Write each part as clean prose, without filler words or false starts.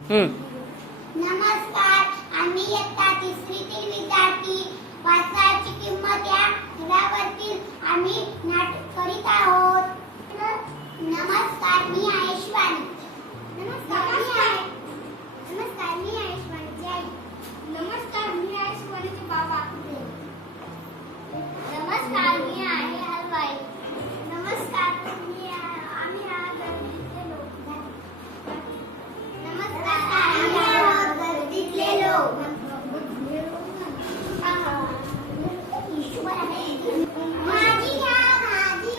नमस्कार, आम्ही इयत्ता तिसरीतील विद्यार्थी. वाचनाची किंमत या धड्यावरील आम्ही नाटक करीत आहोत. नमस्कार, मी आहे शिवानी. नमस्कार, मी आहे शिवानीची आई. नमस्कार, मी आहे शिवानीचे बाबा. नमस्कार, मी आहे हलवाई. नमस्कार, आम्ही गर्दीतले लोक. नमस्कार, आम्ही गर्दीतले लोक. भाजी घ्या, भाजी.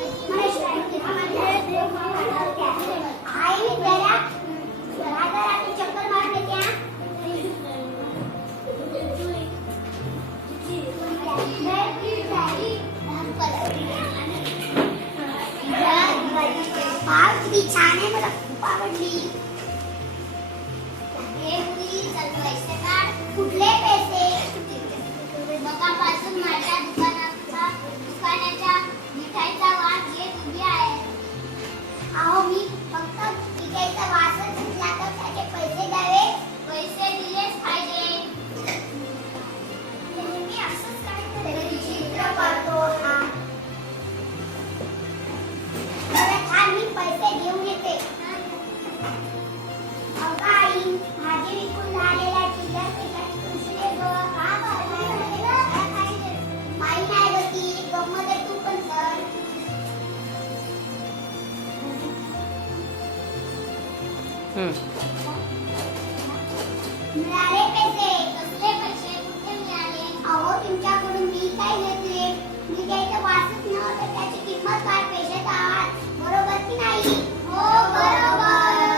आई घराघराची चक्कर मारते त्या. किती छान आहे, मला खूप आवडली. हे मुली सर्व पैसे काढ. कुठले पैसे? मगापासून माझ्या दुकानाच्या मिठाईचा वास घेत उभी आहे. अहो, मी फक्त मिठाईचा वासच घेतला तर त्याचे पैसे द्यावे. पैसे दिलेच पाहिजे. मी असंच काहीतरी चित्र करतो. मी पैसे घेऊन येते. आई, भाजी विकून झालेल्या चिल्लर पैशाची तुळशीने गोळा का भरलाय? माई नाही गती, गंमत आहे, तू पण कर. मिळाले पैसे. कसले पैसे? कुठे मिळाले? अहो, तुमच्याकडून मी काय घेतले? मी घ्यायचं वाचत नव्हतं, त्याची किंमत काय? पैशात आहात, बरोबर की नाही? हो, बरोबर.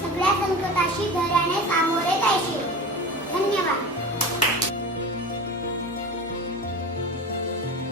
सगळ्या संकटाशी धैर्याने सामोरे जायचे. धन्यवाद.